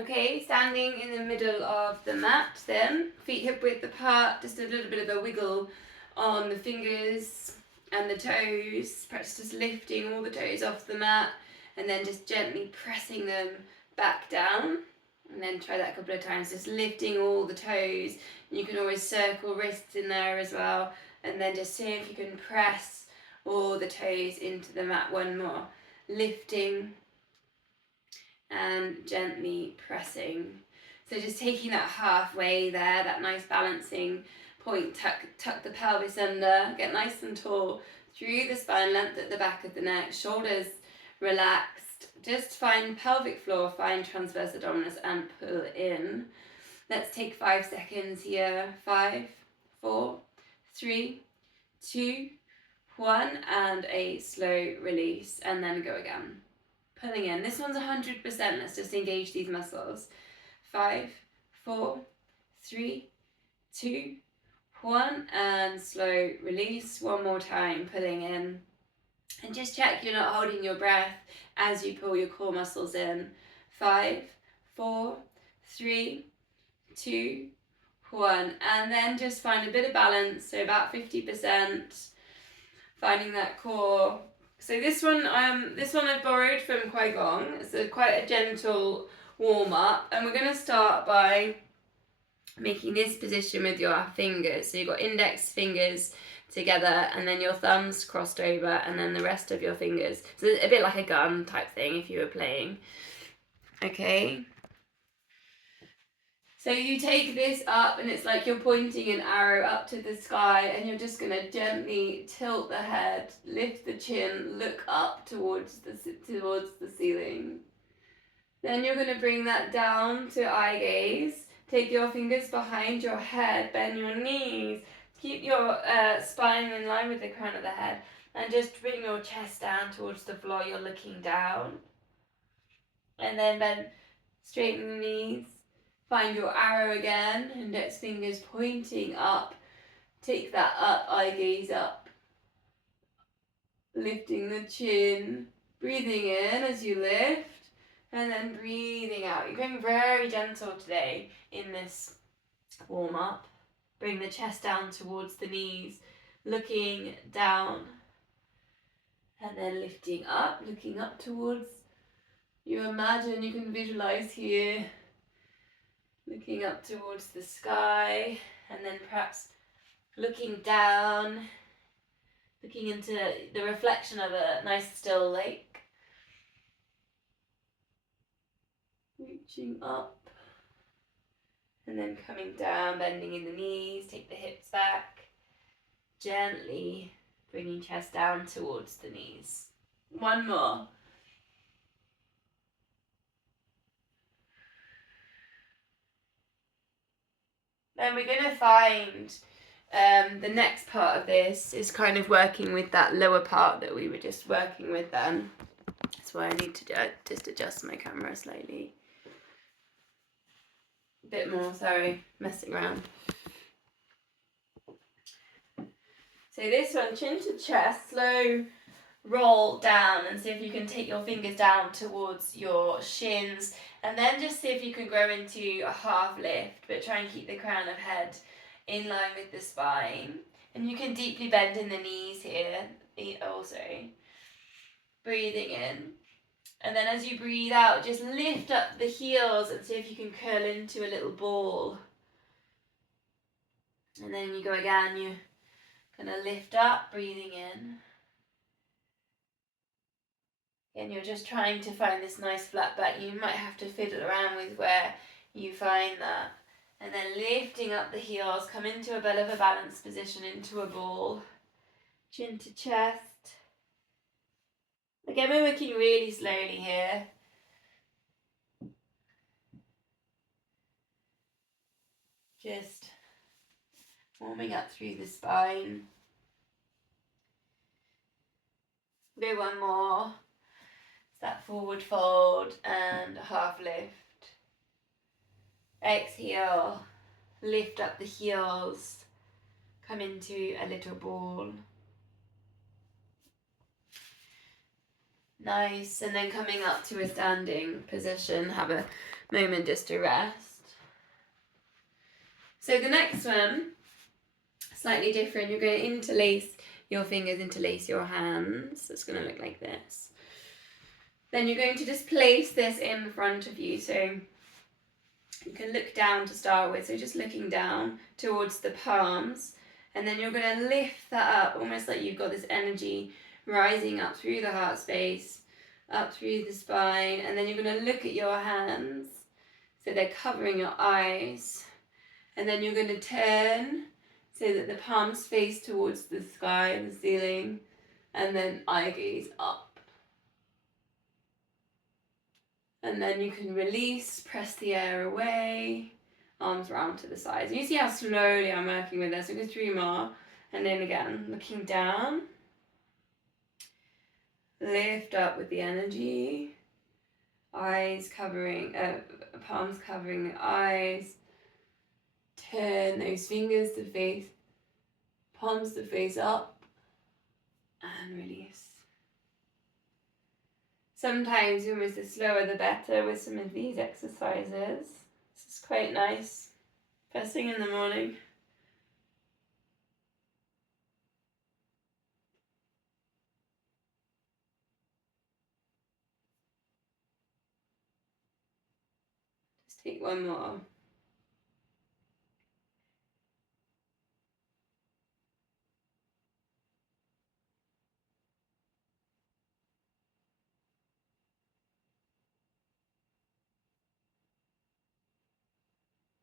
Okay, standing in the middle of the mat then, feet hip width apart, just a little bit of a wiggle on the fingers and the toes. Practice just lifting all the toes off the mat and then just gently pressing them back down. And then try that a couple of times, just lifting all the toes. You can always circle wrists in there as well. And then just see if you can press all the toes into the mat. One more. Lifting and gently pressing. So just taking that halfway there, that nice balancing point, tuck the pelvis under, get nice and tall through the spine, length at the back of the neck, shoulders relaxed. Just find pelvic floor, find transverse abdominis and pull in. Let's take 5 seconds here. 5, 4, 3, 2, 1, and a slow release, and then go again. Pulling in. This one's 100%. Let's just engage these muscles. 5, 4, 3, 2, 1, and slow release. One more time, pulling in. And just check you're not holding your breath as you pull your core muscles in. 5, 4, 3, 2, 1. And then just find a bit of balance, so about 50%. Finding that core. So this one I've borrowed from Qui-Gong. It's quite a gentle warm up, and we're going to start by making this position with your fingers. So you've got index fingers together, and then your thumbs crossed over, and then the rest of your fingers. So a bit like a gun type thing if you were playing. Okay. So you take this up, and it's like you're pointing an arrow up to the sky, and you're just going to gently tilt the head, lift the chin, look up towards the ceiling. Then you're going to bring that down to eye gaze. Take your fingers behind your head, bend your knees, keep your spine in line with the crown of the head, and just bring your chest down towards the floor. You're looking down. And then bend, straighten the knees. Find your arrow again, index fingers pointing up. Take that up, eye gaze up. Lifting the chin, breathing in as you lift, and then breathing out. You're going very gentle today in this warm up. Bring the chest down towards the knees, looking down, and then lifting up, looking up towards. You imagine, you can visualize here, looking up towards the sky, and then perhaps looking down, looking into the reflection of a nice still lake. Reaching up, and then coming down, bending in the knees, take the hips back, gently bringing chest down towards the knees. One more. Then we're going to find the next part of this is kind of working with that lower part that we were just working with then. That's why I need to just adjust my camera slightly. A bit more, sorry, messing around. So this one, chin to chest, slow roll down, and see if you can take your fingers down towards your shins, and then just see if you can grow into a half lift, but try and keep the crown of head in line with the spine. And you can deeply bend in the knees here also. Breathing in. And then as you breathe out, just lift up the heels and see if you can curl into a little ball. And then you go again, you're going to lift up, breathing in. And you're just trying to find this nice flat back. You might have to fiddle around with where you find that. And then lifting up the heels, come into a bit of a balanced position, into a ball. Chin to chest. Again, we're working really slowly here. Just warming up through the spine. Do one more. It's that forward fold and half lift. Exhale, lift up the heels, come into a little ball. Nice, and then coming up to a standing position, have a moment just to rest. So the next one, slightly different. You're going to interlace your fingers, interlace your hands. It's going to look like this. Then you're going to just place this in front of you. So you can look down to start with. So just looking down towards the palms. And then you're going to lift that up, almost like you've got this energy rising up through the heart space, up through the spine. And then you're going to look at your hands. So they're covering your eyes. And then you're going to turn so that the palms face towards the sky and the ceiling. And then eye gaze up. And then you can release, press the air away, arms round to the sides. And you see how slowly I'm working with this. So go 3 more. And then again, looking down. Lift up with the energy. Eyes covering, palms covering the eyes. Turn those fingers to face, palms to face up. And release. Sometimes almost the slower the better with some of these exercises. This is quite nice. First thing in the morning. Just take one more.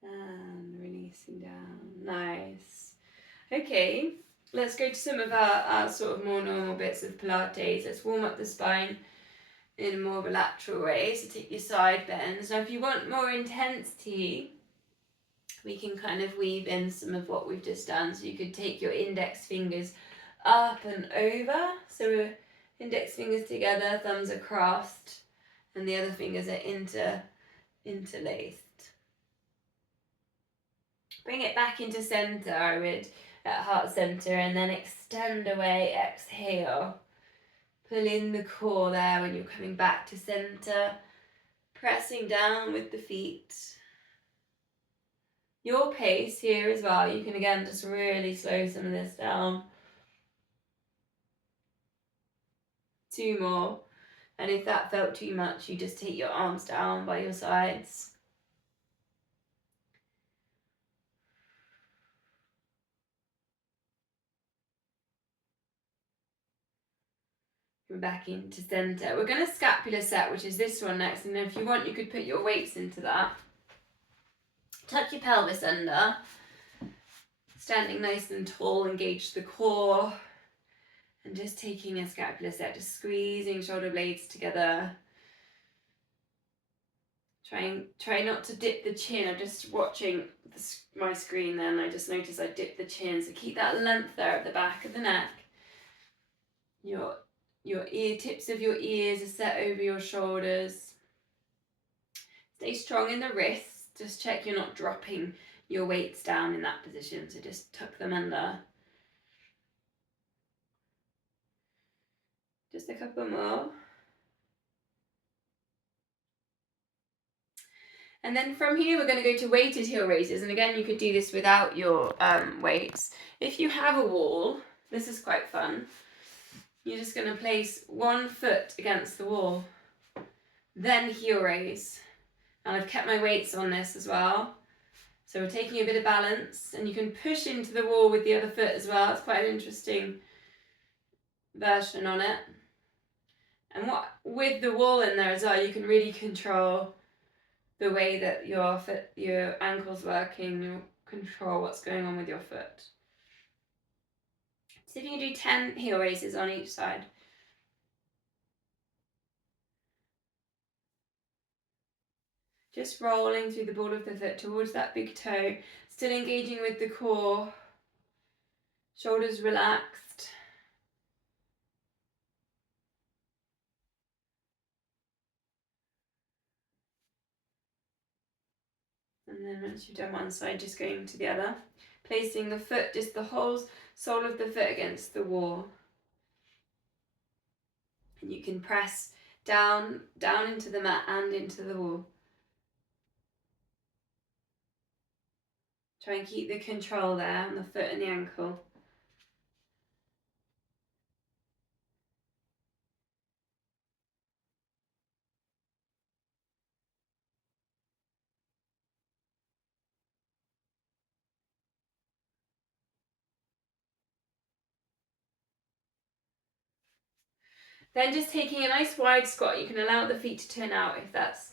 And releasing down. Nice. Okay, let's go to some of our sort of more normal bits of Pilates. Let's warm up the spine in a more of a lateral way. So take your side bends. Now if you want more intensity, we can kind of weave in some of what we've just done. So you could take your index fingers up and over. So index fingers together, thumbs are crossed, and the other fingers are interlaced. Bring it back into center, I would, at heart center, and then extend away, exhale. Pull in the core there when you're coming back to center, pressing down with the feet. Your pace here as well, you can again just really slow some of this down. 2 more, and if that felt too much, you just take your arms down by your sides. Come back into center. We're going to scapular set, which is this one next, and if you want, you could put your weights into that. Tuck your pelvis under, standing nice and tall, engage the core, and just taking a scapular set, just squeezing shoulder blades together. Try not to dip the chin. I'm just watching my screen then. I just noticed I dipped the chin, so keep that length there at the back of the neck. Your tips of your ears are set over your shoulders. Stay strong in the wrists. Just check you're not dropping your weights down in that position, so just tuck them under. Just a couple more. And then from here, we're going to go to weighted heel raises. And again, you could do this without your weights. If you have a wall, this is quite fun. You're just going to place one foot against the wall, then heel raise. And I've kept my weights on this as well. So we're taking a bit of balance, and you can push into the wall with the other foot as well. It's quite an interesting version on it. And with the wall in there as well, you can really control the way that your ankle's working. You'll control what's going on with your foot. See if you can do 10 heel raises on each side. Just rolling through the ball of the foot towards that big toe, still engaging with the core, shoulders relaxed. And then once you've done one side, just going to the other. Placing the foot, just the whole sole of the foot against the wall. And you can press down into the mat and into the wall. Try and keep the control there on the foot and the ankle. Then just taking a nice wide squat, you can allow the feet to turn out if that's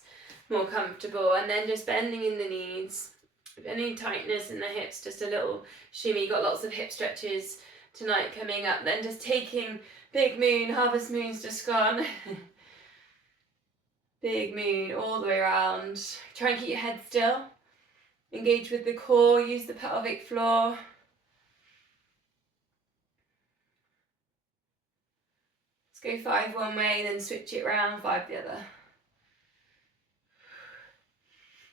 more comfortable, and then just bending in the knees. If any tightness in the hips, just a little shimmy. Got lots of hip stretches tonight coming up. Then just taking big moon, harvest moon's just gone. Big moon all the way around. Try and keep your head still. Engage with the core, use the pelvic floor. Let's go 5 one way, then switch it around, 5 the other.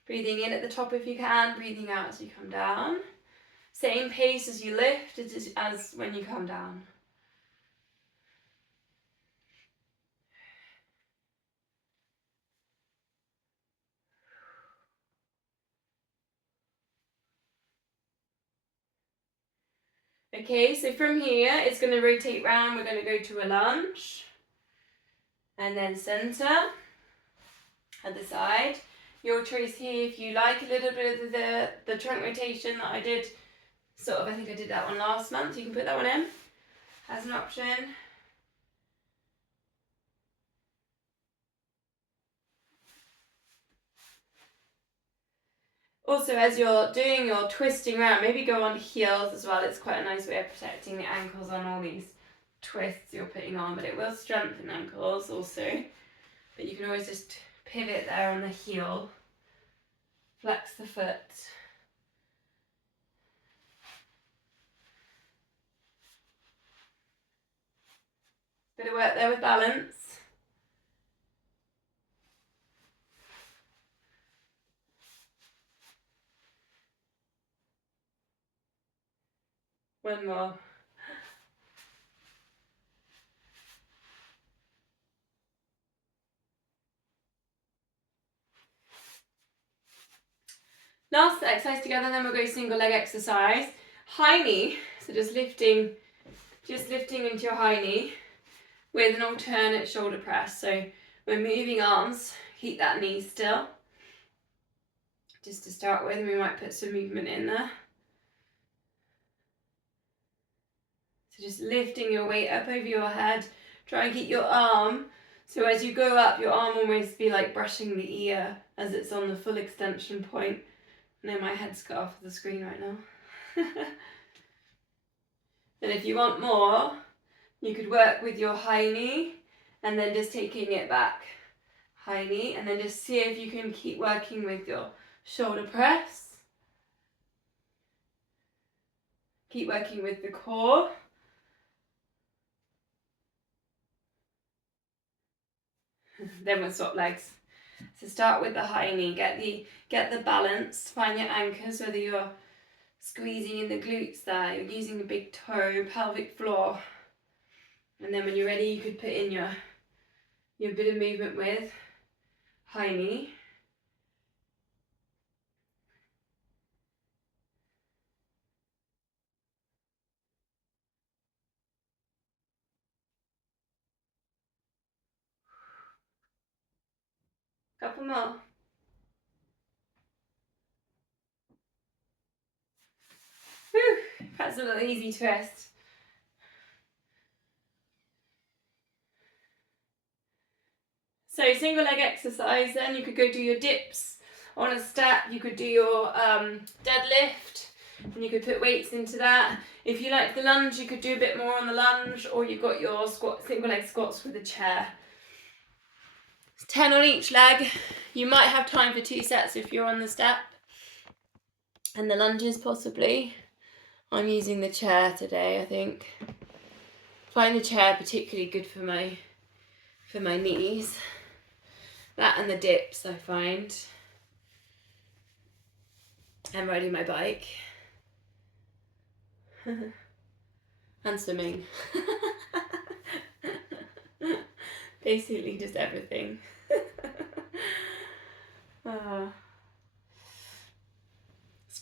Breathing in at the top if you can, breathing out as you come down. Same pace as you lift as when you come down. Okay, so from here, it's going to rotate round. We're going to go to a lunge. And then center. Other side. Your choice here, if you like a little bit of the trunk rotation that I did. I think I did that one last month. You can put that one in as an option. Also, as you're doing your twisting around, maybe go on heels as well. It's quite a nice way of protecting the ankles on all these twists you're putting on, but it will strengthen ankles also. But you can always just pivot there on the heel, flex the foot. Bit of work there with balance. One more. Last exercise together, then we'll go single leg exercise. High knee, so just lifting into your high knee with an alternate shoulder press. So we're moving arms, keep that knee still. Just to start with, we might put some movement in there. So just lifting your weight up over your head. Try and keep your arm, so as you go up, your arm almost be like brushing the ear as it's on the full extension point. No, my head's cut off the screen right now. And if you want more, you could work with your high knee and then just taking it back. High knee, and then just see if you can keep working with your shoulder press. Keep working with the core. Then we'll swap legs. So start with the high knee, get the balance, find your anchors, whether you're squeezing in the glutes there, you're using a big toe, pelvic floor. And then when you're ready, you could put in your bit of movement with high knee. Couple more. Whew, that's a little easy twist. So single leg exercise, then you could go do your dips on a step, you could do your deadlift, and you could put weights into that. If you like the lunge, you could do a bit more on the lunge, or you've got your single leg squats with a chair. 10 on each leg. You might have time for 2 sets if you're on the step. And the lunges possibly. I'm using the chair today, I think. Find the chair particularly good for my knees. That and the dips I find. I'm riding my bike. And swimming. Basically just everything.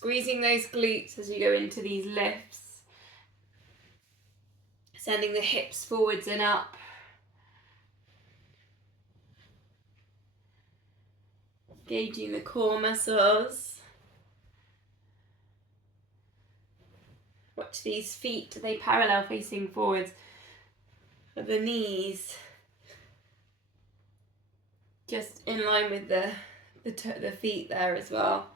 squeezing those glutes as you go into these lifts. Sending the hips forwards and up. Engaging the core muscles. Watch these feet, they parallel facing forwards. The knees just in line with the feet there as well.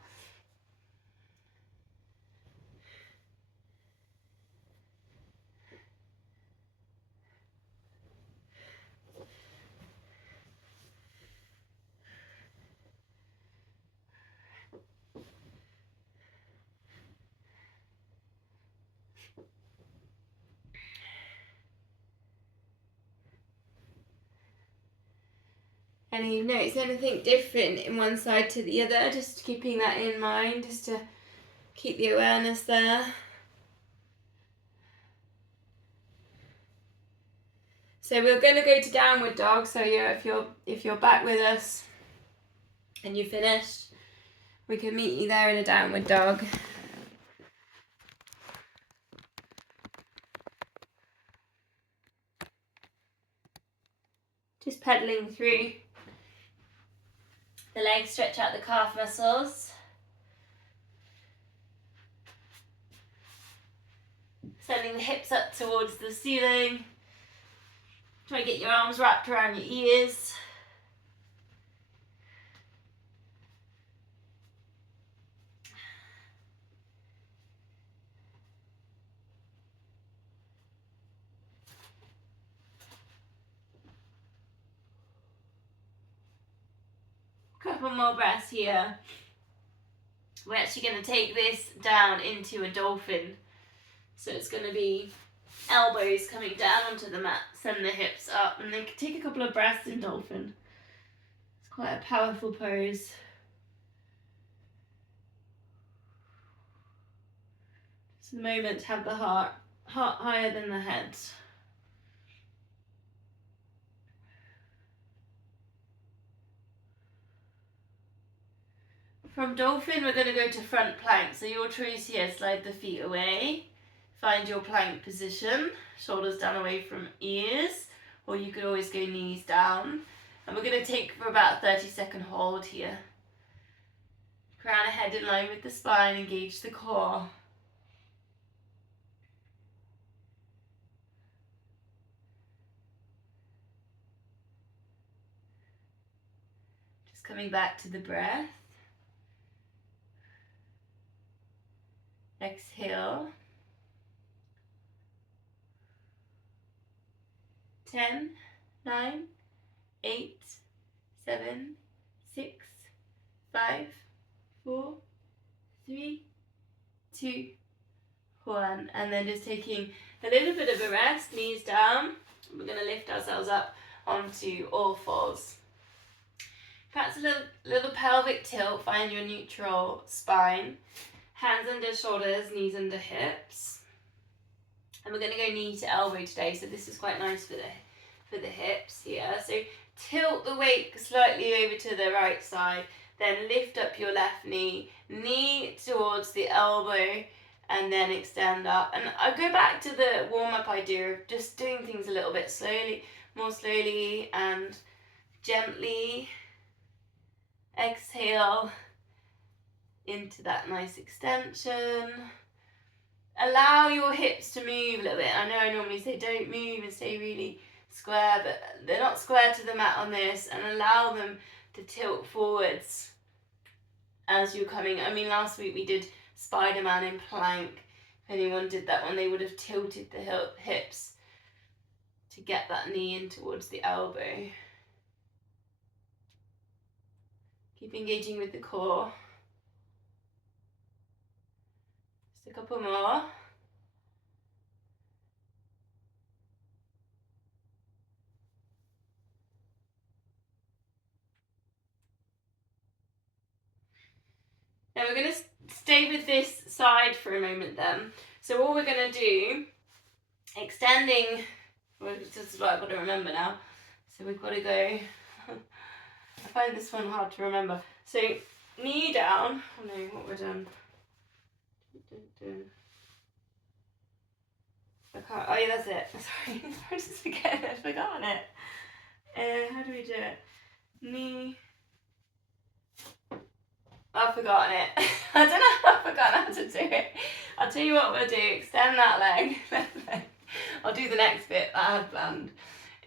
And you notice anything different in one side to the other, just keeping that in mind, just to keep the awareness there. So we're going to go to downward dog. So if you're back with us and you're finished, we can meet you there in a downward dog. Just pedaling through. The legs, stretch out the calf muscles. Sending the hips up towards the ceiling. Try to get your arms wrapped around your ears. Couple more breaths here. We're actually going to take this down into a dolphin. So it's going to be elbows coming down onto the mat, send the hips up, and then take a couple of breaths in dolphin. It's quite a powerful pose. Just a moment to have the heart higher than the head. From dolphin, we're going to go to front plank. So your choice here, slide the feet away. Find your plank position, shoulders down away from ears, or you could always go knees down. And we're going to take for about a 30-second hold here. Crown of head in line with the spine, engage the core. Just coming back to the breath. Exhale. 10, 9, 8, 7, 6, 5, 4, 3, 2, 1. And then just taking a little bit of a rest, knees down. We're going to lift ourselves up onto all fours. Perhaps a little pelvic tilt, find your neutral spine. Hands under shoulders, knees under hips. And we're going to go knee to elbow today, so this is quite nice for the hips here. So tilt the weight slightly over to the right side, then lift up your left knee, knee towards the elbow, and then extend up. And I'll go back to the warm-up idea of just doing things a little bit slowly, more slowly and gently. Exhale into that nice extension. Allow your hips to move a little bit. I know I normally say don't move and stay really square, but they're not square to the mat on this, and allow them to tilt forwards as you're coming. I mean, last week we did Spider-Man in plank. If anyone did that one, they would have tilted the hips to get that knee in towards the elbow. Keep engaging with the core. Just a couple more. Now we're going to stay with this side for a moment then. So all we're going to do, extending, well, this is what I've got to remember now. So we've got to go, I find this one hard to remember. So knee down, oh no, what we've done. I can't. Oh, yeah, that's it. Sorry, I just forget. I've forgotten it. How do we do it? Knee. I've forgotten it. I don't know. I've forgotten how to do it. I'll tell you what we'll do. Extend that leg. I'll do the next bit that I had planned.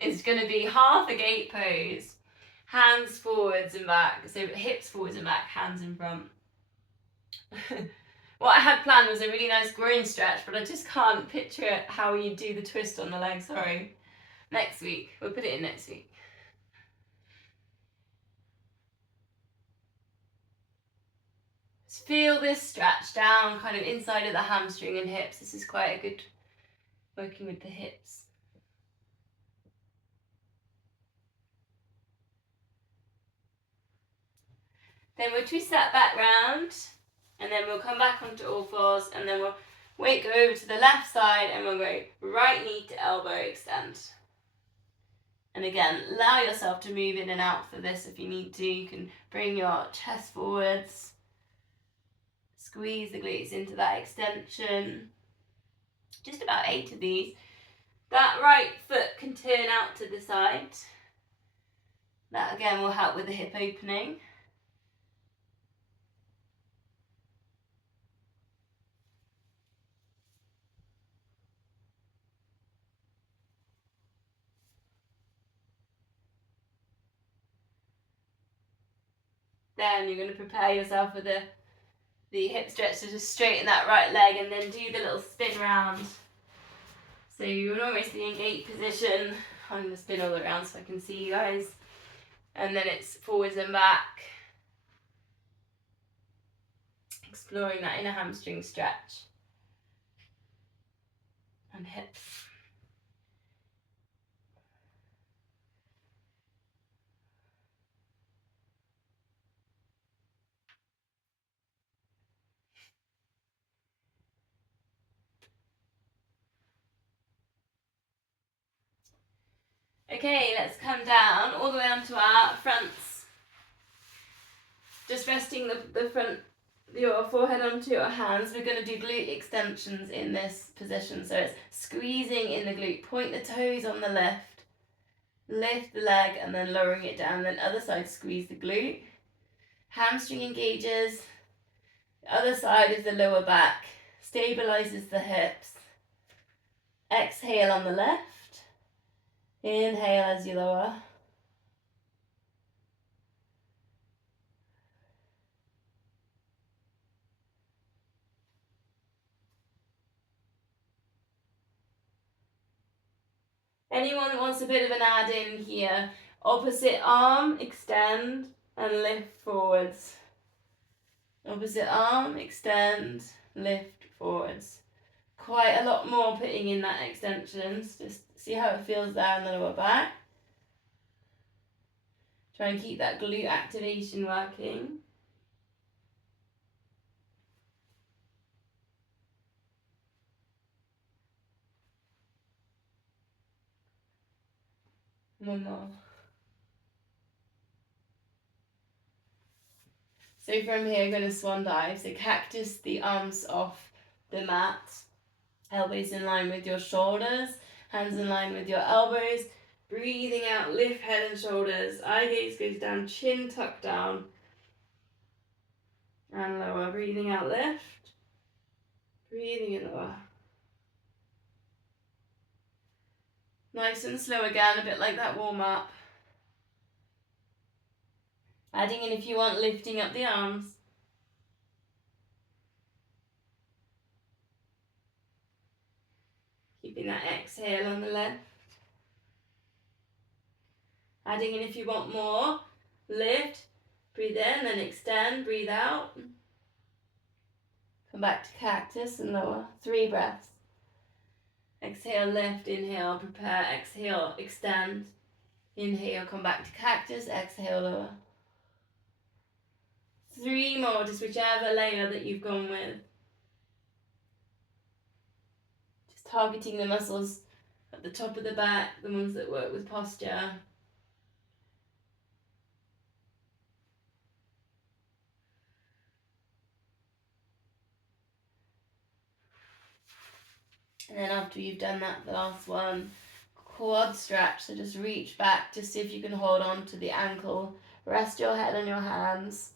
It's going to be half a gate pose. Hands forwards and back. So hips forwards and back, hands in front. What I had planned was a really nice groin stretch, but I just can't picture how you do the twist on the leg. Sorry. Next week. We'll put it in next week. Just feel this stretch down kind of inside of the hamstring and hips. This is quite a good working with the hips. Then we'll twist that back round, and then we'll come back onto all fours, and then we'll go over to the left side, and we'll go right knee to elbow extend. And again, allow yourself to move in and out for this if you need to. You can bring your chest forwards, squeeze the glutes into that extension. Just about 8 of these. That right foot can turn out to the side. That again will help with the hip opening. Then you're going to prepare yourself with the hip stretch to just straighten that right leg, and then do the little spin round. So you're almost in gate position. I'm going to spin all around so I can see you guys. And then it's forwards and back. Exploring that inner hamstring stretch. And hips. Okay, let's come down all the way onto our fronts. Just resting the front, your forehead onto your hands. We're going to do glute extensions in this position. So it's squeezing in the glute. Point the toes on the lift. Lift the leg and then lowering it down. Then other side, squeeze the glute. Hamstring engages. The other side is the lower back. Stabilizes the hips. Exhale on the left. Inhale as you lower. Anyone that wants a bit of an add in here, opposite arm, extend and lift forwards. Opposite arm, extend, lift forwards. Quite a lot more putting in that extensions. Just see how it feels there in the lower back. Try and keep that glute activation working. One more. So from here, I'm going to swan dive. So cactus the arms off the mat. Elbows in line with your shoulders. Hands in line with your elbows. Breathing out, lift head and shoulders. Eye gaze goes down, chin tucked down. And lower. Breathing out, lift. Breathing in, lower. Nice and slow again, a bit like that warm up. Adding in if you want, lifting up the arms. Keeping that exhale on the left. Adding in if you want more. Lift, breathe in, then extend, breathe out. Come back to cactus and lower. 3 breaths. Exhale, lift, inhale, prepare, exhale, extend. Inhale, come back to cactus, exhale, lower. 3 more, just whichever layer that you've gone with. Just targeting the muscles at the top of the back, the ones that work with posture. And then after you've done that, the last one, quad stretch. So just reach back to see if you can hold on to the ankle. Rest your head on your hands.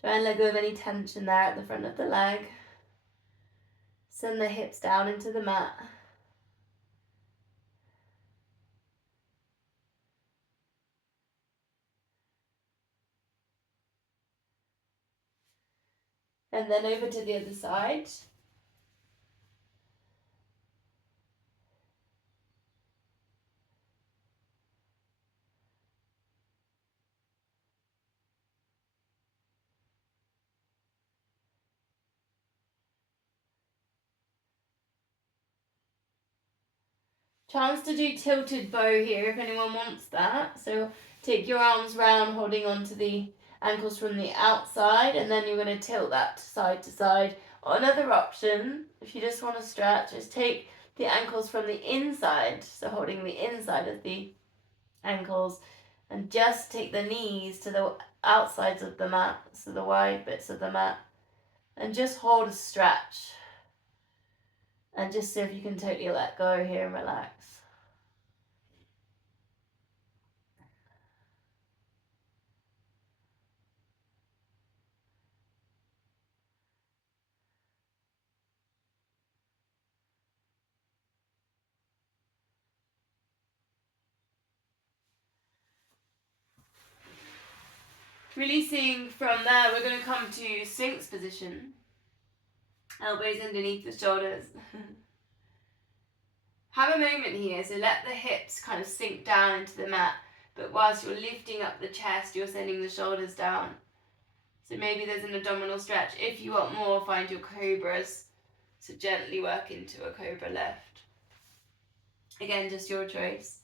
Try and let go of any tension there at the front of the leg. Send the hips down into the mat. And then over to the other side. Chance to do tilted bow here if anyone wants that. So take your arms round, holding onto the ankles from the outside, and then you're going to tilt that side to side. Or another option, if you just want to stretch, is take the ankles from the inside, so holding the inside of the ankles, and just take the knees to the outsides of the mat, so the wide bits of the mat, and just hold a stretch. And just see if you can totally let go here and relax. Releasing from there, we're going to come to Sphinx position. Elbows underneath the shoulders. Have a moment here, so let the hips kind of sink down into the mat, but whilst you're lifting up the chest, you're sending the shoulders down. So maybe there's an abdominal stretch. If you want more, find your cobras. So gently work into a cobra lift. Again, just your choice.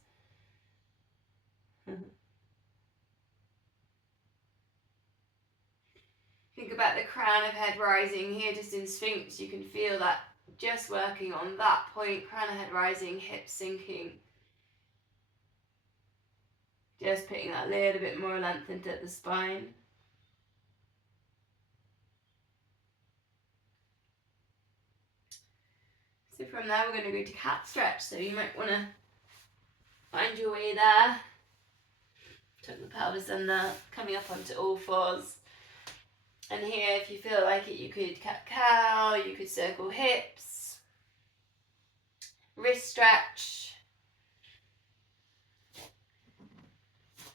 Think about the crown of head rising here, just in Sphinx. You can feel that just working on that point, crown of head rising, hips sinking. Just putting that little bit more length into the spine. So from there we're going to go to cat stretch. So you might want to find your way there. Tuck the pelvis under, coming up onto all fours. And here, if you feel like it, you could cat-cow, you could circle hips, wrist stretch,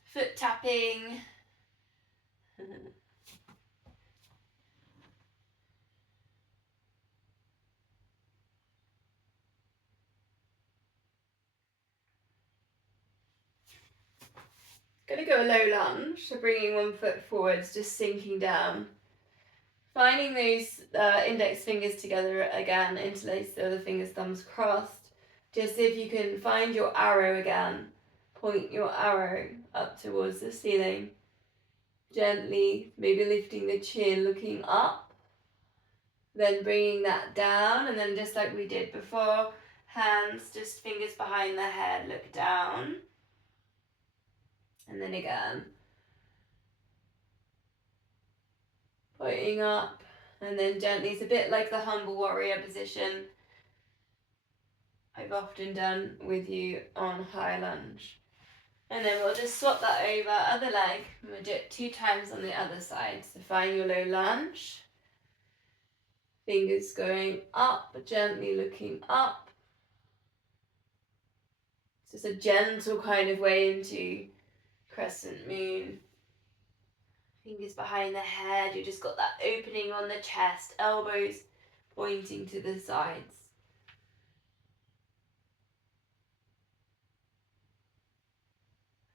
foot tapping. Going to go a low lunge, so bringing one foot forwards, just sinking down. Finding those index fingers together again, interlace the other fingers, thumbs crossed. Just see if you can find your arrow again. Point your arrow up towards the ceiling. Gently, maybe lifting the chin, looking up. Then bringing that down, and then just like we did before, hands, just fingers behind the head, look down. And then again. Pointing up, and then gently, it's a bit like the humble warrior position I've often done with you on high lunge. And then we'll just swap that over, other leg, and we'll do it 2 times on the other side. So find your low lunge, fingers going up, gently looking up. So it's a gentle kind of way into crescent moon. Fingers behind the head, you just got that opening on the chest, elbows pointing to the sides.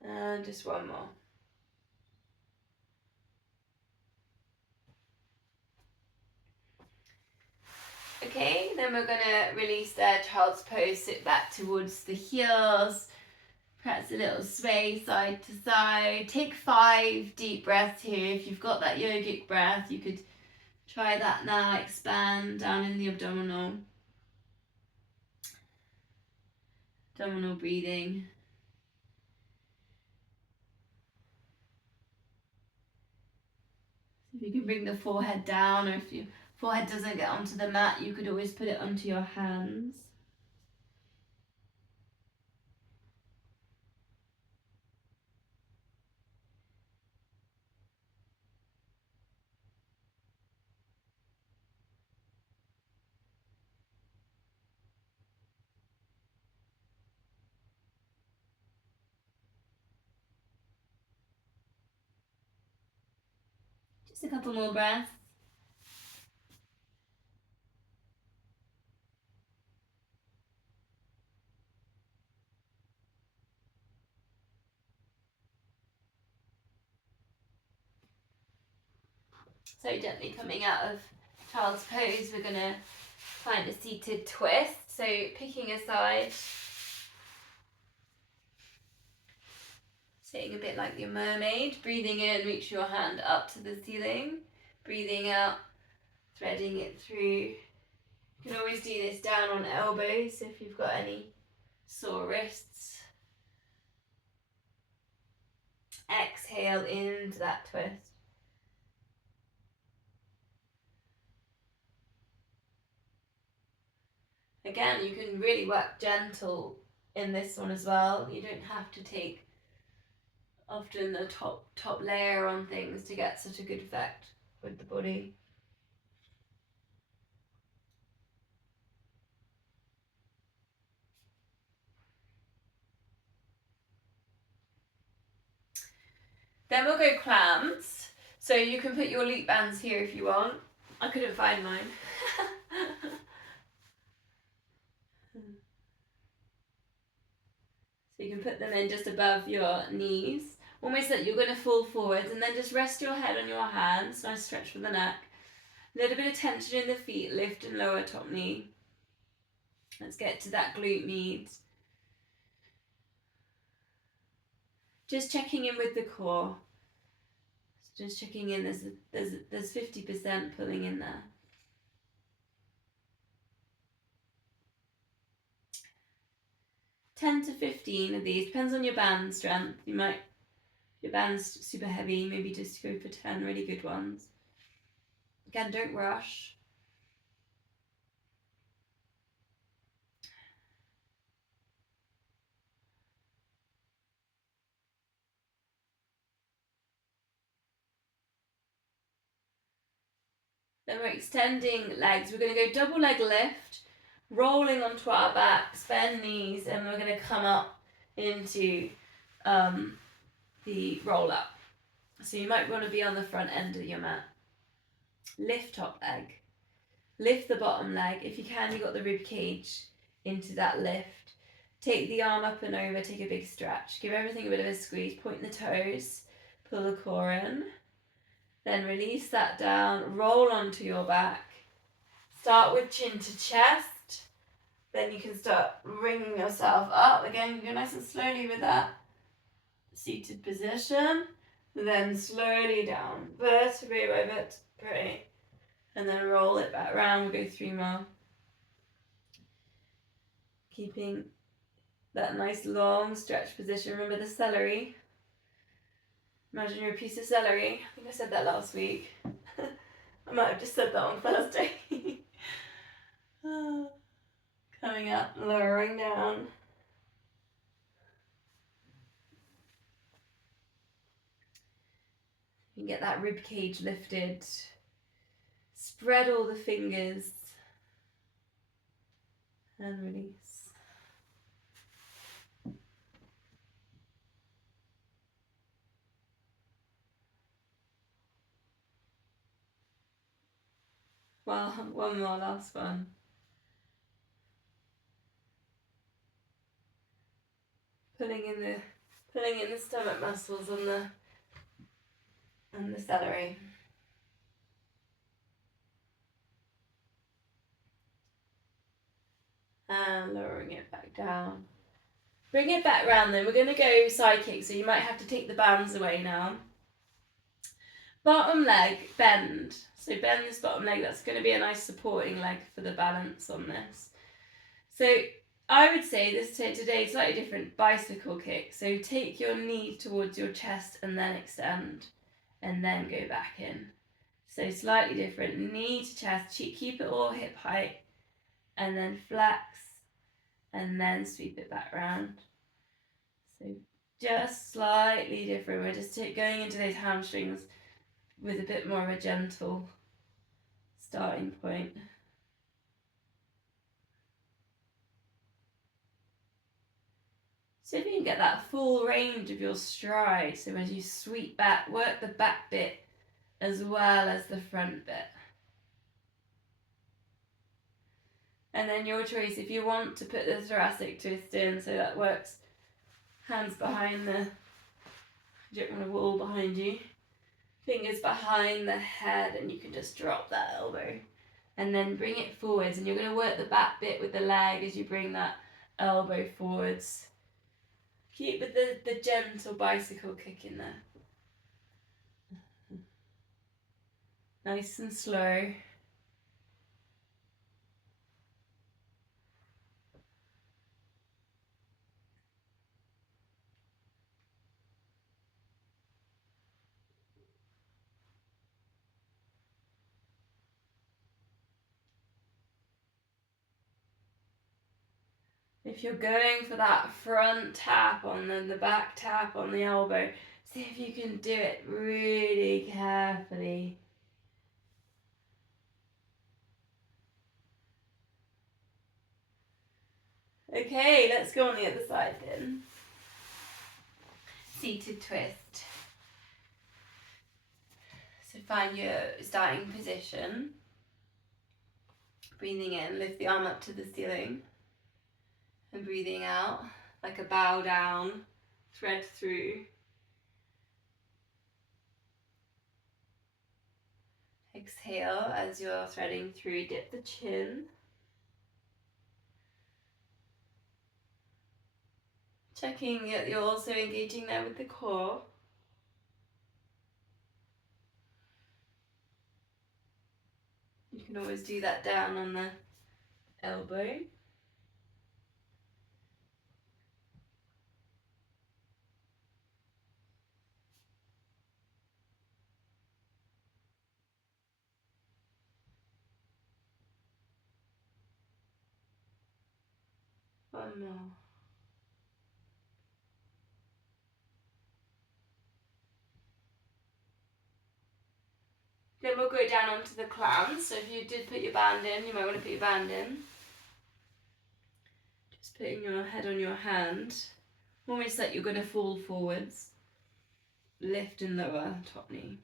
And just one more. Okay, then we're going to release there, child's pose, sit back towards the heels. Perhaps a little sway side to side. Take 5 deep breaths here. If you've got that yogic breath, you could try that now. Expand down in the abdominal breathing. If you can bring the forehead down, or if you're Forehead doesn't get onto the mat, you could always put it onto your hands. Just a couple more breaths. So gently coming out of child's pose, we're going to find a seated twist. So picking a side, sitting a bit like your mermaid. Breathing in, reach your hand up to the ceiling. Breathing out, threading it through. You can always do this down on elbows if you've got any sore wrists. Exhale into that twist. Again, you can really work gentle in this one as well. You don't have to take often the top layer on things to get such a good effect with the body. Then we'll go clams. So you can put your loop bands here if you want. I couldn't find mine. So you can put them in just above your knees. Almost like you're going to fall forwards, and then just rest your head on your hands. Nice stretch for the neck. A little bit of tension in the feet, lift and lower top knee. Let's get to that glute med. Just checking in with the core. Just checking in, there's 50% pulling in there. Ten to 15 of these, depends on your band strength. Your band's super heavy, maybe just go for 10 really good ones. Again, don't rush. Then we're extending legs. We're going to go double leg lift, rolling onto our backs, bend knees, and we're going to come up into the roll up. So you might want to be on the front end of your mat. Lift top leg. Lift the bottom leg. If you can, you've got the rib cage into that lift. Take the arm up and over, take a big stretch. Give everything a bit of a squeeze, point the toes, pull the core in. Then release that down, roll onto your back. Start with chin to chest. Then you can start bringing yourself up. Again, go nice and slowly with that seated position. Then slowly down, vertebrae by vertebrae. And then roll it back round. We'll go 3 more. Keeping that nice long stretch position. Remember the celery. Imagine you're a piece of celery. I think I said that last week. I might have just said that on Thursday. Coming up, lowering down. You can get that rib cage lifted. Spread all the fingers. And release. Well, one more, last one. Pulling in the stomach muscles on the celery. And lowering it back down. Bring it back round then. We're going to go side kick, so you might have to take the bands away now. Bottom leg, bend. So bend this bottom leg. That's going to be a nice supporting leg for the balance on this. So I would say this today slightly different bicycle kick. So take your knee towards your chest and then extend. And then go back in. So slightly different, knee to chest, keep it all hip height, and then flex, and then sweep it back round. So just slightly different. We're just going into those hamstrings with a bit more of a gentle starting point. So if you can get that full range of your stride, so as you sweep back, work the back bit as well as the front bit. And then your choice, if you want to put the thoracic twist in, so that works hands behind you don't want a wall behind you, fingers behind the head, and you can just drop that elbow. And then bring it forwards, and you're going to work the back bit with the leg as you bring that elbow forwards. Keep with the gentle bicycle kick in there. Nice and slow. If you're going for that front tap on the back tap on the elbow, see if you can do it really carefully. Okay, let's go on the other side then. Seated twist. So find your starting position. Breathing in, lift the arm up to the ceiling. And breathing out, like a bow down, thread through. Exhale as you're threading through, dip the chin. Checking that you're also engaging there with the core. You can always do that down on the elbow. One more. Then we'll go down onto the clown. So if you did put your band in, you might want to put your band in. Just putting your head on your hand. Almost like you're going to fall forwards. Lift and lower top knee.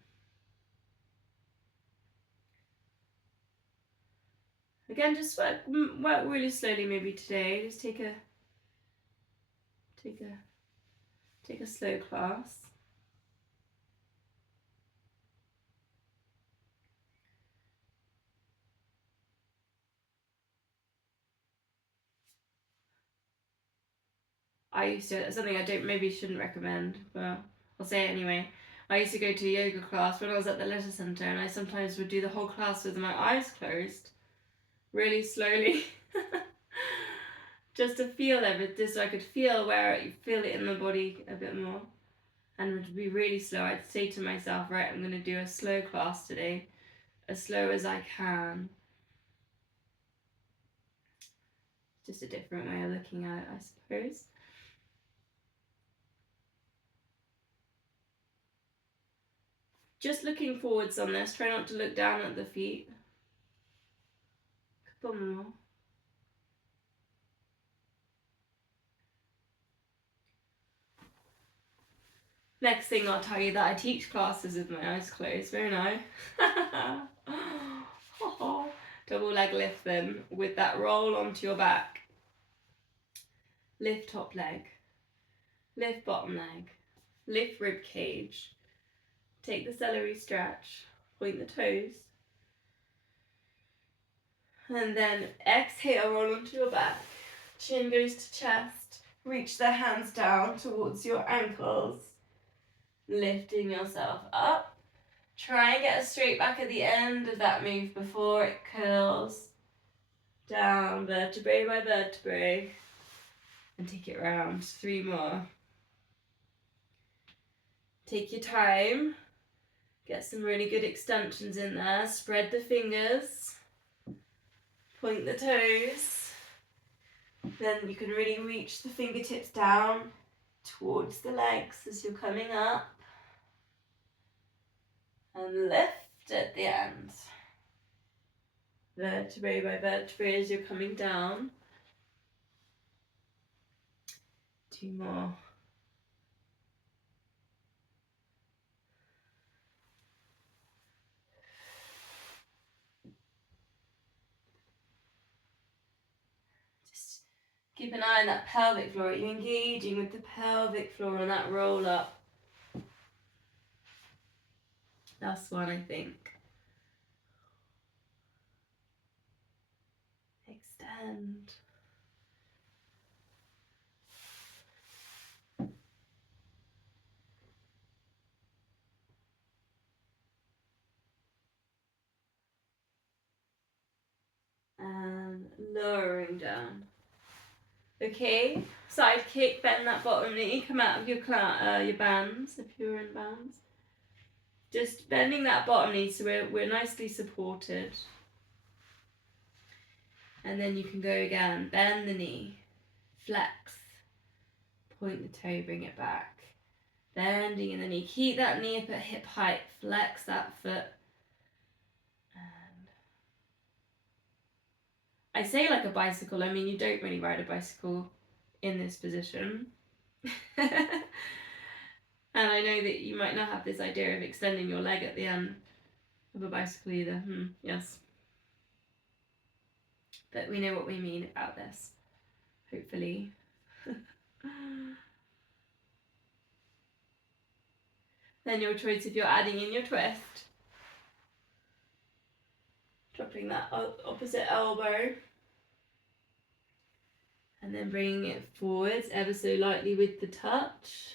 Again, just work really slowly maybe today. Just take a slow class. I used to, something I maybe shouldn't recommend, but I'll say it anyway. I used to go to a yoga class when I was at the leisure centre, and I sometimes would do the whole class with my eyes closed, really slowly, just to feel everything, so I could feel feel it in the body a bit more, and it would be really slow. I'd say to myself, right, I'm going to do a slow class today, as slow as I can. Just a different way of looking at it, I suppose. Just looking forwards on this, try not to look down at the feet. Couple more. Next thing I'll tell you that I teach classes with my eyes closed, won't I? Double leg lift then with that roll onto your back. Lift top leg. Lift bottom leg. Lift rib cage. Take the celery stretch. Point the toes. And then exhale, roll onto your back. Chin goes to chest. Reach the hands down towards your ankles. Lifting yourself up. Try and get a straight back at the end of that move before it curls down, vertebrae by vertebrae. And take it round. 3 more. Take your time. Get some really good extensions in there. Spread the fingers. Point the toes. Then you can really reach the fingertips down towards the legs as you're coming up. And lift at the end. Vertebrae by vertebrae as you're coming down. 2 more. Just keep an eye on that pelvic floor. Are you engaging with the pelvic floor on that roll up? Last one, I think. Extend. And lowering down. Okay, side kick, bend that bottom knee, come out of your bands, if you're in bands. Just bending that bottom knee so we're nicely supported. And then you can go again, bend the knee, flex, point the toe, bring it back. Bending in the knee, keep that knee up at hip height, flex that foot. And I say like a bicycle, I mean you don't really ride a bicycle in this position. And I know that you might not have this idea of extending your leg at the end of a bicycle either. Yes. But we know what we mean about this, hopefully. Then your choice if you're adding in your twist. Dropping that opposite elbow. And then bringing it forwards ever so lightly with the touch.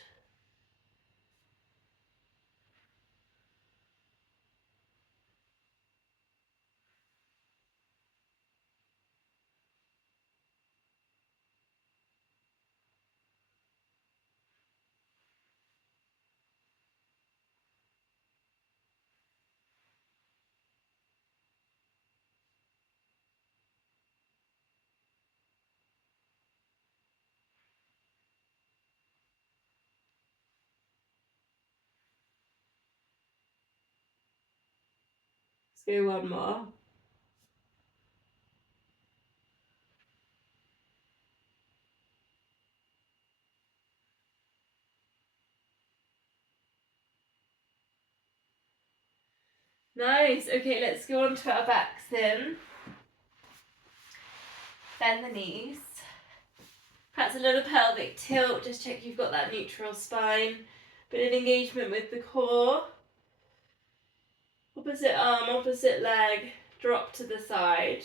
Let's go one more. Nice. Okay, let's go on to our backs then. Bend the knees. Perhaps a little pelvic tilt. Just check you've got that neutral spine. Bit of engagement with the core. Opposite arm, opposite leg. Drop to the side.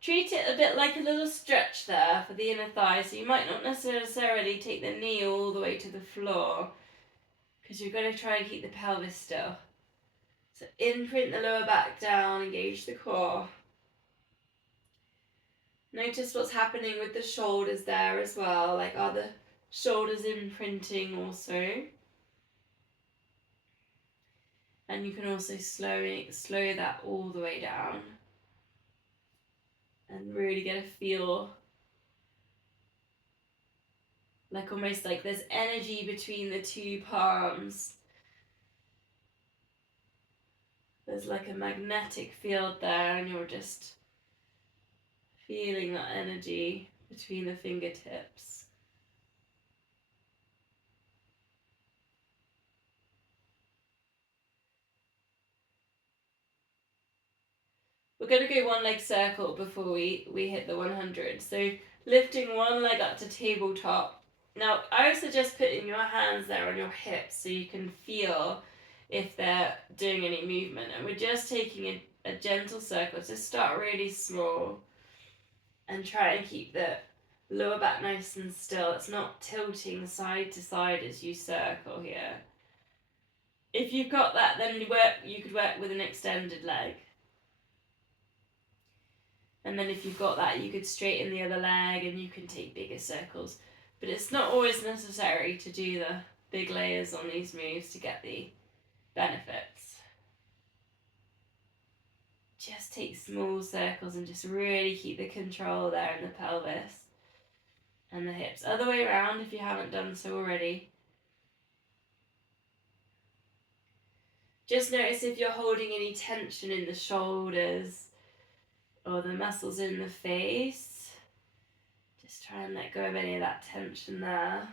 Treat it a bit like a little stretch there for the inner thigh. So you might not necessarily take the knee all the way to the floor, because you're going to try and keep the pelvis still. So imprint the lower back down, engage the core. Notice what's happening with the shoulders there as well. Like, are the shoulders imprinting also? And you can also slow that all the way down. And really get a feel. Like almost like there's energy between the two palms. There's like a magnetic field there, and you're just feeling that energy between the fingertips. We're going to go one leg circle before we hit the 100. So lifting one leg up to tabletop. Now, I would suggest putting your hands there on your hips so you can feel if they're doing any movement. And we're just taking a gentle circle. So start really small and try and keep the lower back nice and still. It's not tilting side to side as you circle here. If you've got that, then you could work with an extended leg. And then if you've got that, you could straighten the other leg and you can take bigger circles. But it's not always necessary to do the big layers on these moves to get the benefits. just take small circles and just really keep the control there in the pelvis and the hips. Other way around if you haven't done so already. Just notice if you're holding any tension in the shoulders or the muscles in the face. Just try and let go of any of that tension there.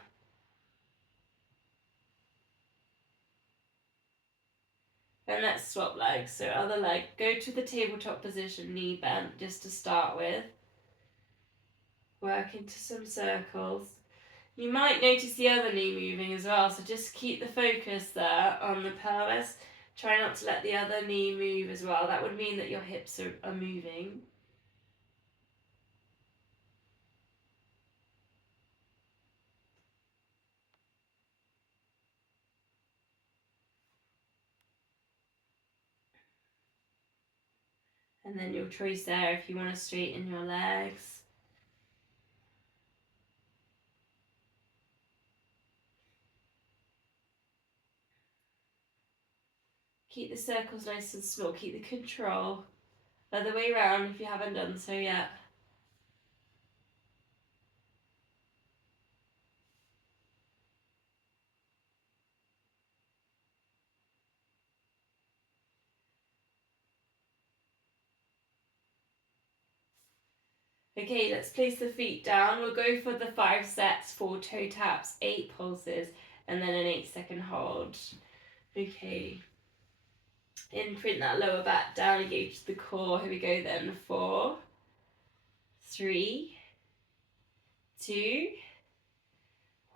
And let's swap legs. So other leg, go to the tabletop position, knee bent, just to start with. Work into some circles. You might notice the other knee moving as well, so just keep the focus there on the pelvis. Try not to let the other knee move as well. That would mean that your hips are moving. And then your choice there if you want to straighten your legs. Keep the circles nice and small, keep the control. Other way around if you haven't done so yet. Okay, let's place the feet down. We'll go for the 5 sets, 4 toe taps, 8 pulses, and then an 8-second hold. Okay. Imprint that lower back down, engage the core. Here we go then. 4, 3, 2,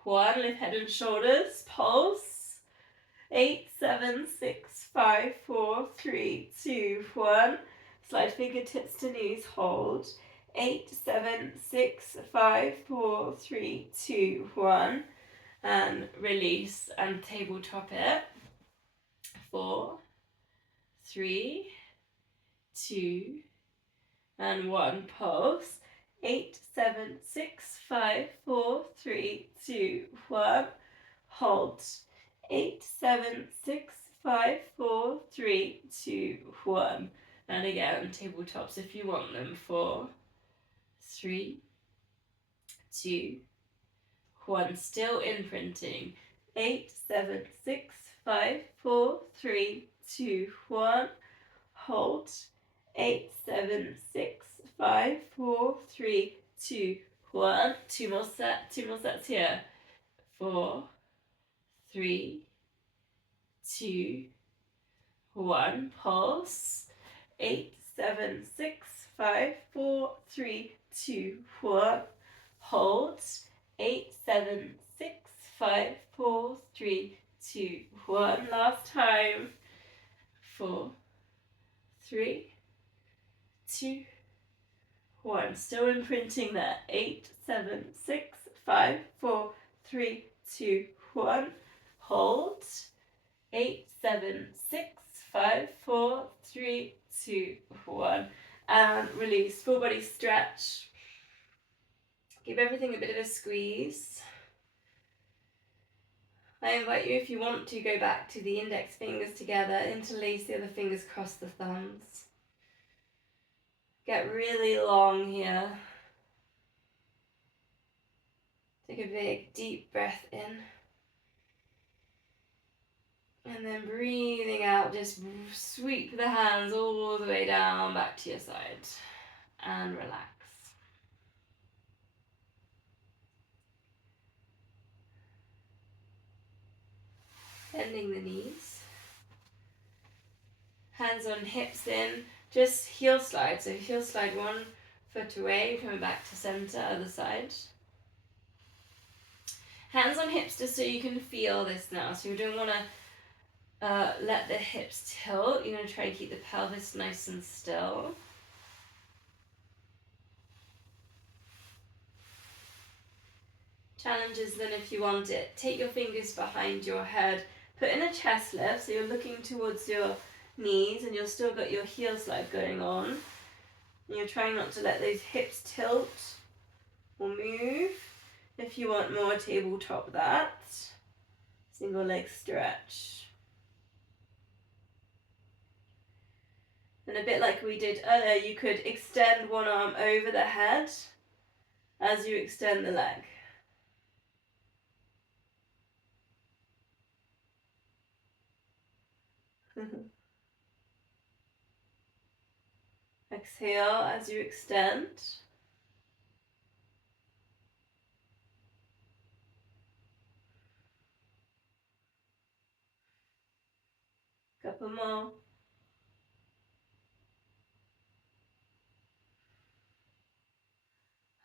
1. Lift head and shoulders. Pulse. 8, 7, 6, 5, 4, 3, 2, 1. Slide fingertips to knees. Hold. 8, 7, 6, 5, 4, 3, 2, 1. And release and tabletop it. 4, 3, 2, and 1. Pulse. 8, 7, 6, 5, 4, 3, 2, 1. Hold. 8, 7, 6, 5, 4, 3, 2, 1. And again, tabletops if you want them. 4, 3, 2, 1. Still imprinting. 8, 7, 6, 5, 4, 3, 2, 1. Hold. 8, 7, 6, 5, 4, 3, 2, 1. Two more sets here. 4, 3, 2, 1. Pulse. 8, 7, 6, 5, 4, 3, 2, 1. Hold. 8, 7, 6, 5, 4, 3, 2, 1. Last time. 4, 3, 2, 1. Still imprinting there. 8, 7, 6, 5, 4, 3, 2, 1. Hold. 8, 7, 6, 5, 4, 3, 2, 1. And release. Full body stretch. Give everything a bit of a squeeze. I invite you, if you want to, go back to the index fingers together, interlace the other fingers, cross the thumbs. Get really long here. Take a big, deep breath in. And then breathing out, just sweep the hands all the way down, back to your side. And relax. Bending the knees. Hands on hips in. Just heel slide. So heel slide 1 foot away, coming back to center, other side. Hands on hips just so you can feel this now. So you don't want to let the hips tilt. You're going to try and keep the pelvis nice and still. Challenges then, if you want it, take your fingers behind your head. Put in a chest lift, so you're looking towards your knees and you've still got your heel slide going on. And you're trying not to let those hips tilt or move. If you want more, tabletop that. Single leg stretch. And a bit like we did earlier, you could extend one arm over the head as you extend the leg. Exhale as you extend. Couple more.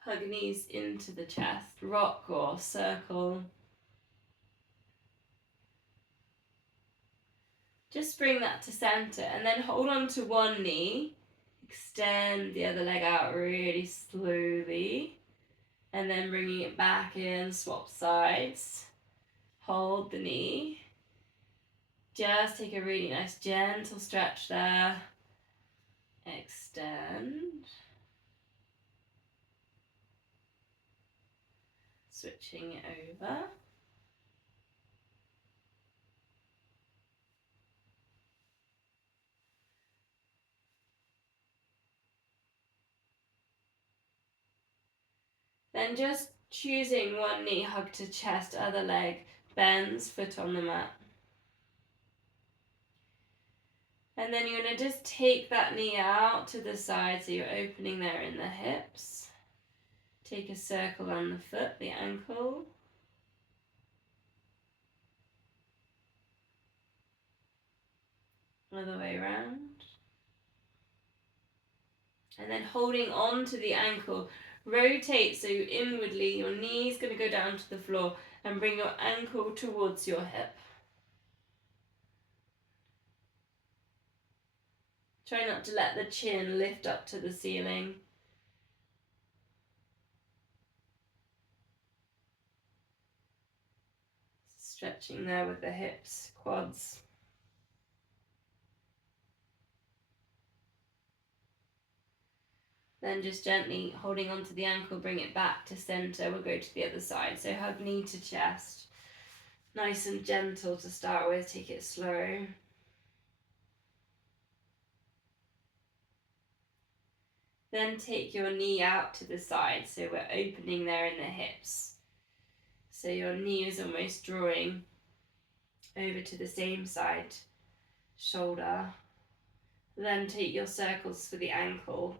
Hug knees into the chest, rock or circle. Just bring that to center and then hold on to one knee. Extend the other leg out really slowly. And then bringing it back in, swap sides. Hold the knee. Just take a really nice gentle stretch there. Extend. Switching it over. Then just choosing one knee, hug to chest, other leg bends, foot on the mat. And then you're going to just take that knee out to the side so you're opening there in the hips. Take a circle on the foot, the ankle. Other way around. And then holding on to the ankle, rotate so inwardly your knee is going to go down to the floor and bring your ankle towards your hip. Try not to let the chin lift up to the ceiling. Stretching there with the hips, quads. Then just gently holding onto the ankle, bring it back to center. We'll go to the other side. So hug knee to chest. Nice and gentle to start with, take it slow. Then take your knee out to the side, so we're opening there in the hips. So your knee is almost drawing over to the same side, shoulder. Then take your circles for the ankle.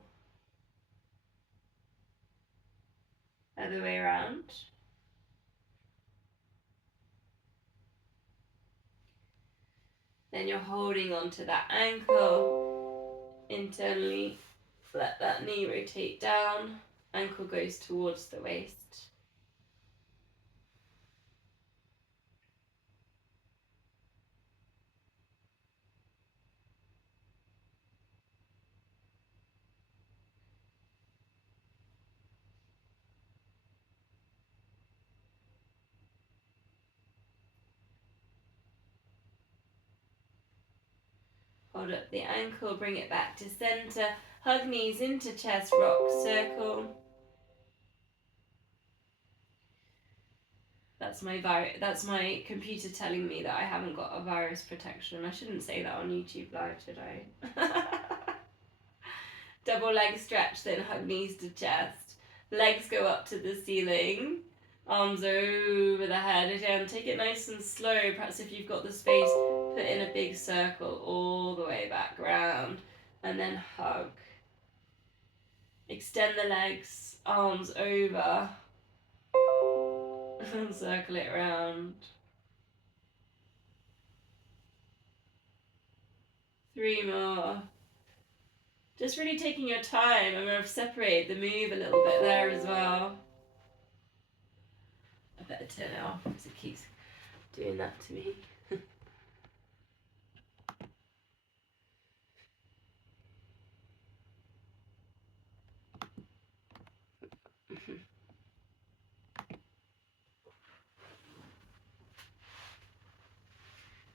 Other way around. Then you're holding onto that ankle. Internally, let that knee rotate down. Ankle goes towards the waist. Hold up the ankle, bring it back to center. Hug knees into chest, rock, circle. That's my computer telling me that I haven't got a virus protection. I shouldn't say that on YouTube Live, should I? Double leg stretch, then hug knees to chest. Legs go up to the ceiling. Arms over the head. Again, take it nice and slow. Perhaps if you've got the space, put in a big circle all the way back round. And then hug. Extend the legs, arms over. And circle it around. 3 more. Just really taking your time. I'm going to separate the move a little bit there as well. I better turn it off because it keeps doing that to me.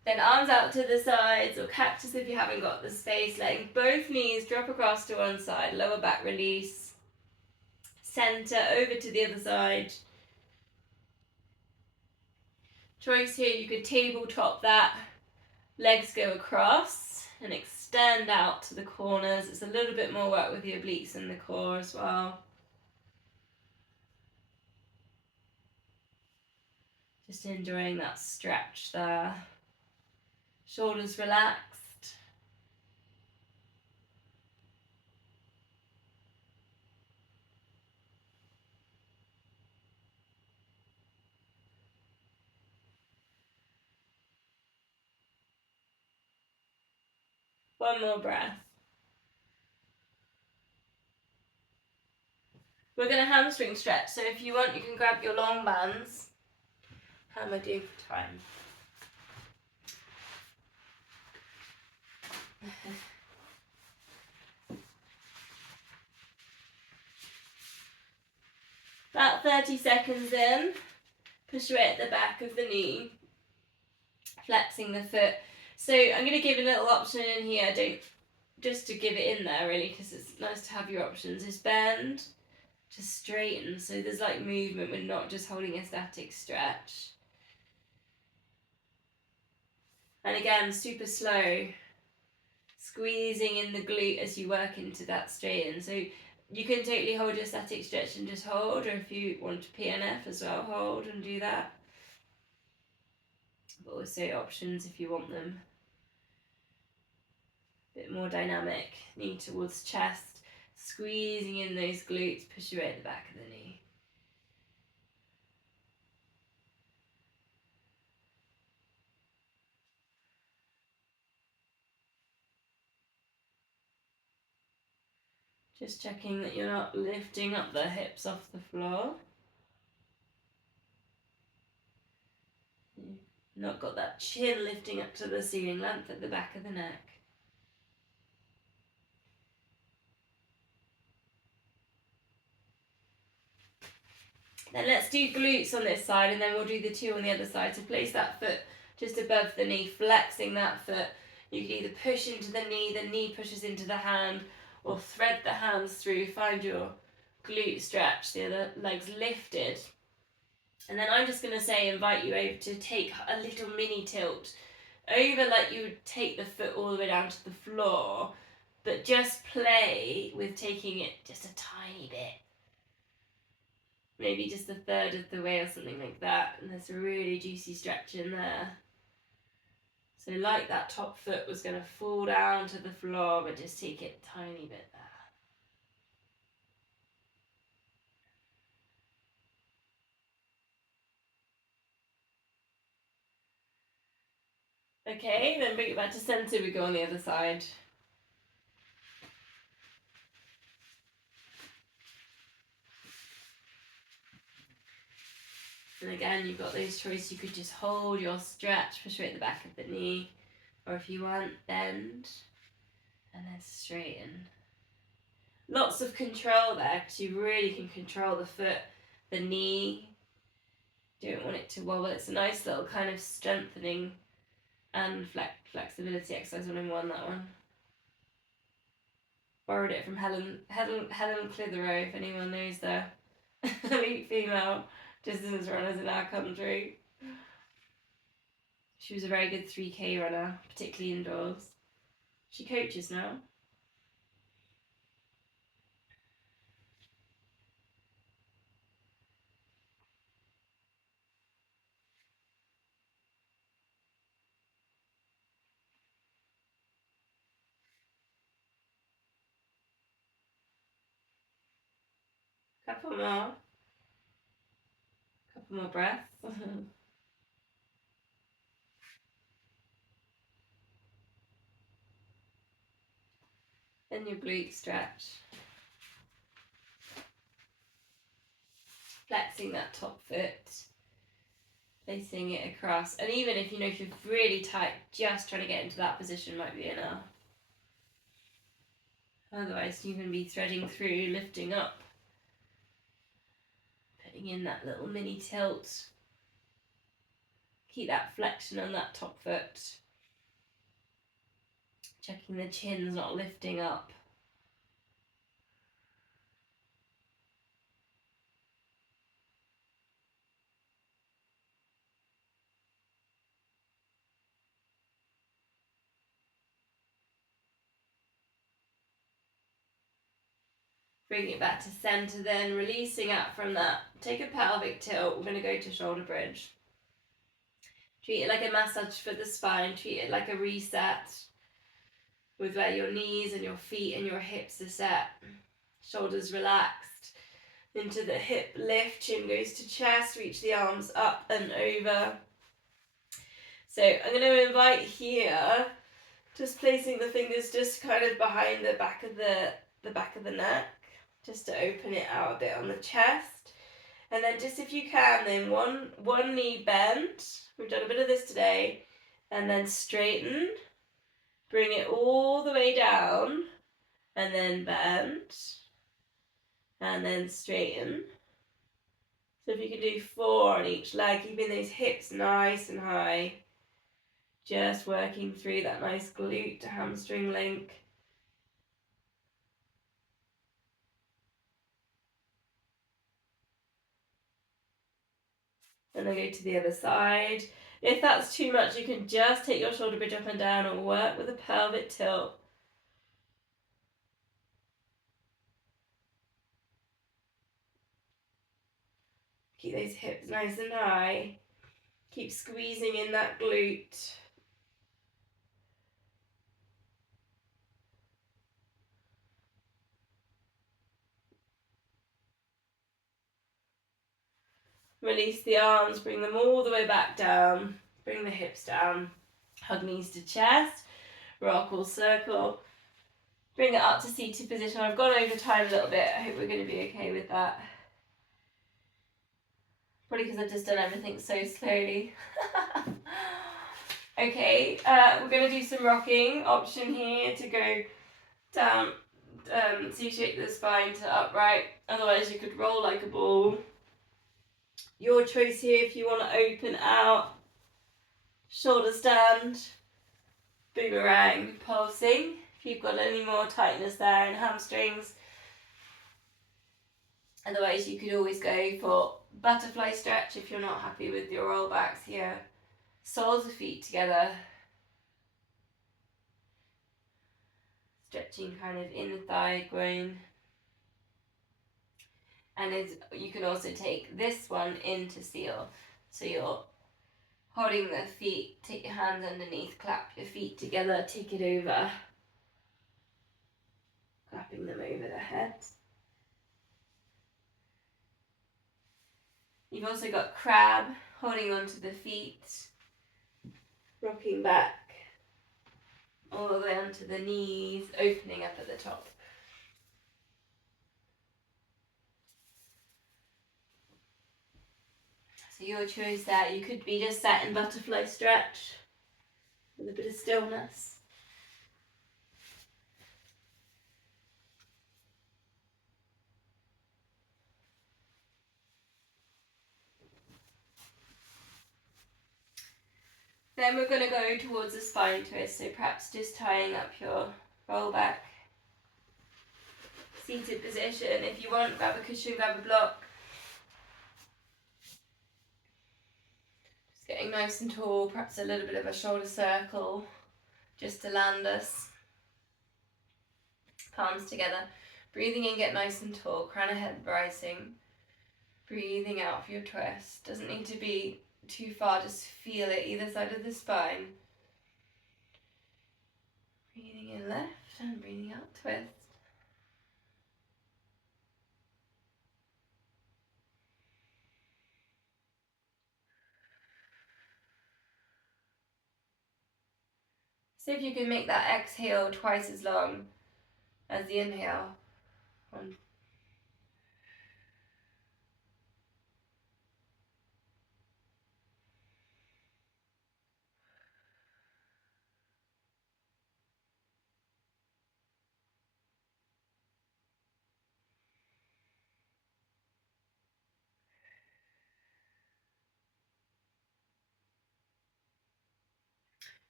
Then arms out to the sides, or cactus if you haven't got the space, letting both knees drop across to one side, lower back release, center over to the other side. Choice here, you could tabletop that, legs go across and extend. extend out to the corners. It's a little bit more work with the obliques and the core as well. Just enjoying that stretch there. Shoulders relaxed. One more breath. We're going to hamstring stretch, so if you want, you can grab your long bands. How am I doing for time? About 30 seconds in, push away at the back of the knee, flexing the foot. So I'm going to give a little option in here, just to give it in there really, because it's nice to have your options, is bend to straighten. So there's like movement, we're not just holding a static stretch. And again, super slow, squeezing in the glute as you work into that straighten. So you can totally hold your static stretch and just hold, or if you want to PNF as well, hold and do that. But also options if you want them. A bit more dynamic, knee towards chest, squeezing in those glutes, push away at the back of the knee. Just checking that you're not lifting up the hips off the floor. Not got that chin lifting up to the ceiling, length at the back of the neck. Then let's do glutes on this side, and then we'll do the two on the other side. So place that foot just above the knee, flexing that foot. You can either push into the knee pushes into the hand, or thread the hands through, find your glute stretch, the other leg's lifted. And then I'm just going to say, invite you over to take a little mini tilt over, like you would take the foot all the way down to the floor, but just play with taking it just a tiny bit. Maybe just a third of the way or something like that. And there's a really juicy stretch in there. So like that top foot was going to fall down to the floor, but just take it a tiny bit there. Okay, then bring it back to center, we go on the other side. And again, you've got those choices. You could just hold your stretch, push away at the back of the knee, or if you want, bend, and then straighten. Lots of control there, because you really can control the foot, the knee. Don't want it to wobble. It's a nice little kind of strengthening and flexibility exercise. 1-in-1, that one. Borrowed it from Helen Clitheroe, if anyone knows the elite female distance runners in our country. She was a very good 3K runner, particularly indoors. She coaches now. Couple more breaths. Then your glute stretch. Flexing that top foot. Placing it across. And even if if you're really tight, just trying to get into that position might be enough. Otherwise, you can be threading through, lifting up. Putting in that little mini tilt. Keep that flexion on that top foot. Checking the chin's not lifting up. Bring it back to center then, releasing up from that. Take a pelvic tilt. We're going to go to shoulder bridge. Treat it like a massage for the spine. Treat it like a reset with where your knees and your feet and your hips are set. Shoulders relaxed into the hip lift. Chin goes to chest. Reach the arms up and over. So I'm going to invite here, just placing the fingers just kind of behind the back of the neck, just to open it out a bit on the chest. And then just if you can, then one knee bent. We've done a bit of this today. And then straighten. Bring it all the way down. And then bend. And then straighten. So if you can do 4 on each leg, keeping those hips nice and high. Just working through that nice glute to hamstring link. And then go to the other side. If that's too much, you can just take your shoulder bridge up and down and work with a pelvic tilt. Keep those hips nice and high. Keep squeezing in that glute. Release the arms, bring them all the way back down. Bring the hips down. Hug knees to chest. Rock or circle. Bring it up to seated position. I've gone over time a little bit. I hope we're going to be okay with that. Probably because I've just done everything so slowly. Okay, we're going to do some rocking. Option here to go down, so you shake the spine to upright. Otherwise you could roll like a ball. Your choice here if you want to open out. Shoulder stand. Boomerang pulsing. If you've got any more tightness there in hamstrings. Otherwise you could always go for butterfly stretch if you're not happy with your roll backs here. Soles of feet together. Stretching kind of in the thigh groin. And you can also take this one into seal. So you're holding the feet, take your hands underneath, clap your feet together, take it over. Clapping them over the head. You've also got crab, holding onto the feet, rocking back all the way onto the knees, opening up at the top. So your choice there, you could be just sat in butterfly stretch with a bit of stillness. Then we're going to go towards a spine twist, so perhaps just tying up your roll back. Seated position. If you want, grab a cushion, grab a block. Just getting nice and tall, perhaps a little bit of a shoulder circle, just to land us. Palms together. Breathing in, get nice and tall, crown of head rising. Breathing out for your twist. Doesn't need to be too far, just feel it either side of the spine. Breathing in left and breathing out twist. See if you can make that exhale twice as long as the inhale. One.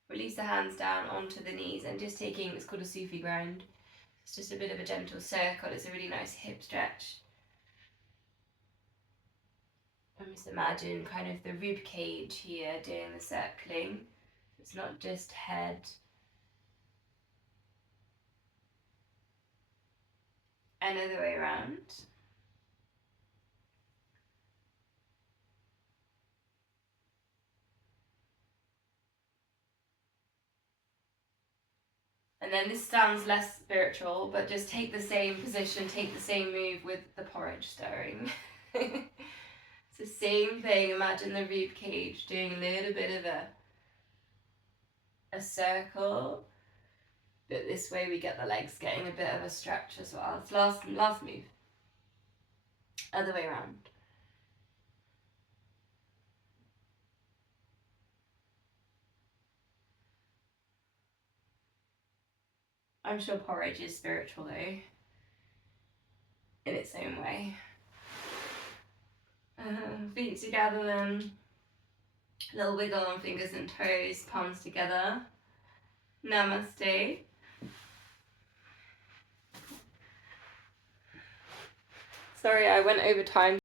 Release the hands down onto the knees and just taking, it's called a Sufi ground. It's just a bit of a gentle circle. It's a really nice hip stretch. And just imagine kind of the rib cage here doing the circling. It's not just head. and other way around. And then this sounds less spiritual, but just take the same position, take the same move with the porridge stirring. It's the same thing. Imagine the rib cage doing a little bit of a circle, but this way we get the legs getting a bit of a stretch as well. It's last move. Other way around. I'm sure porridge is spiritual though, in its own way. Feet together then. Little wiggle on fingers and toes, palms together. Namaste. Sorry, I went over time.